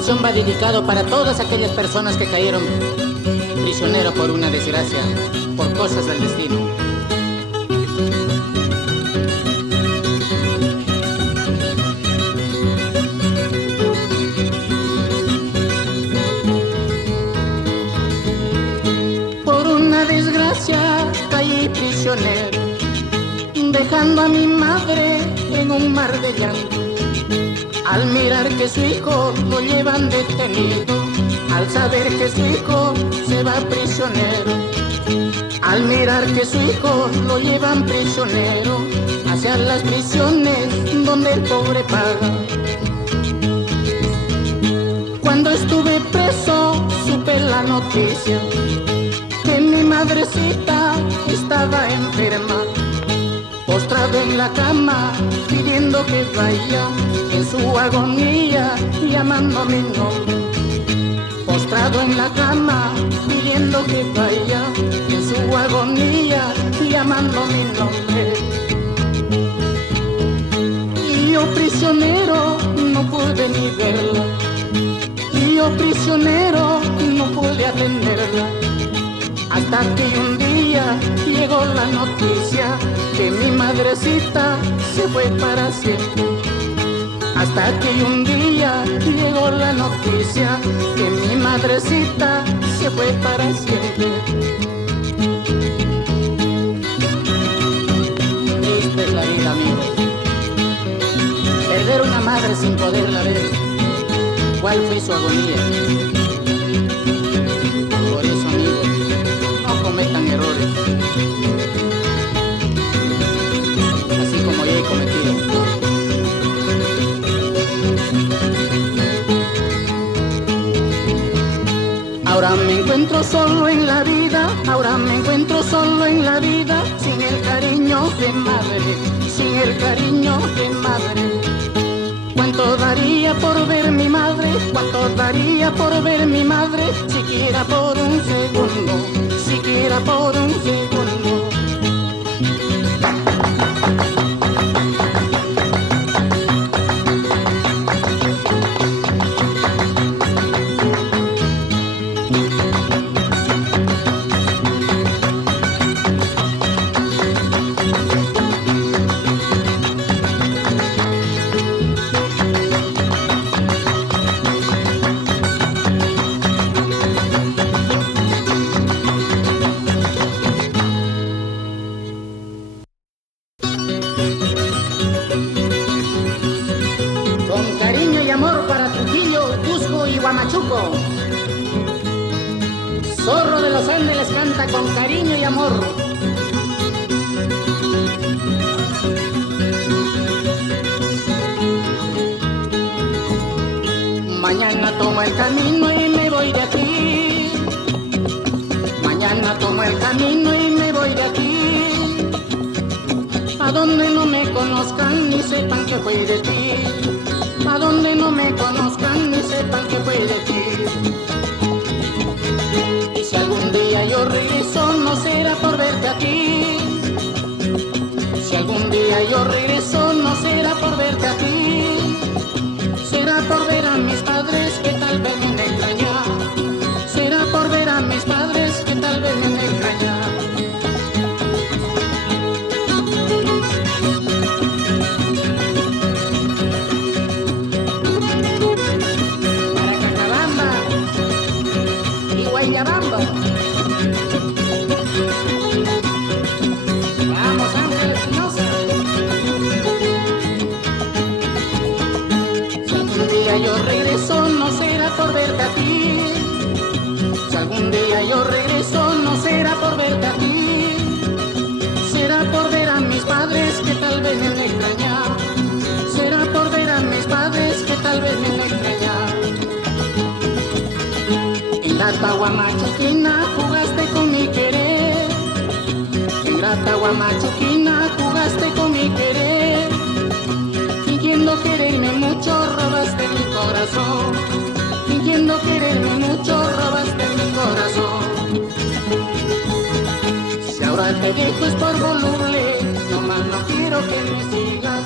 canción va dedicado para todas aquellas personas que cayeron prisionero por una desgracia, por cosas del destino. Por una desgracia caí prisionero, dejando a mi madre en un mar de llanto. Al mirar que su hijo lo llevan detenido, al saber que su hijo se va prisionero, al mirar que su hijo lo llevan prisionero hacia las prisiones donde el pobre paga. Cuando estuve preso supe la noticia que mi madrecita estaba enferma, postrado en la cama pidiendo que vaya, en su agonía llamando mi nombre. Postrado en la cama pidiendo que vaya, en su agonía llamando mi nombre. Y yo prisionero no pude ni verla, y yo prisionero no pude atenderla, hasta que un día llegó la noticia que mi madrecita se fue para siempre. Hasta que un día llegó la noticia que mi madrecita se fue para siempre. Esta es la vida, amigos. Perder una madre sin poderla ver. ¿Cuál fue su agonía? Por eso, amigos, no cometan errores, así como yo he cometido. Ahora me encuentro solo en la vida, ahora me encuentro solo en la vida, sin el cariño de madre, sin el cariño de madre. ¿Cuánto daría por ver mi madre? ¿Cuánto daría por ver mi madre? Siquiera por un segundo, siquiera por un segundo. Huamachuco. Zorro de los Andes les canta con cariño y amor. Mañana tomo el camino y me voy de aquí. Mañana tomo el camino y me voy de aquí. A donde no me conozcan ni sepan que fui de ti. A donde no me conozcan ni sepan que fui de ti. Y si algún día yo regreso, no será por verte aquí. Si algún día yo regreso, no será por verte aquí. Será por ver a mis padres que tal vez me extrañan. Será por ver a mis padres que tal vez me extrañan. Vamos, Ángel Espinosa. Si algún día yo regreso, no será por verte a ti. Si algún día yo regreso, no será por verte a ti. Será por ver a mis padres que tal vez me extrañan. Será por ver a mis padres que tal vez me extrañan. En la Tahuamachuquina jugaste con mi querer. En la Tahuamachuquina jugaste con mi querer. Fingiendo quererme mucho, robaste mi corazón. Fingiendo quererme mucho, robaste mi corazón. Si ahora te dejo es por voluble, nomás no quiero que me sigas.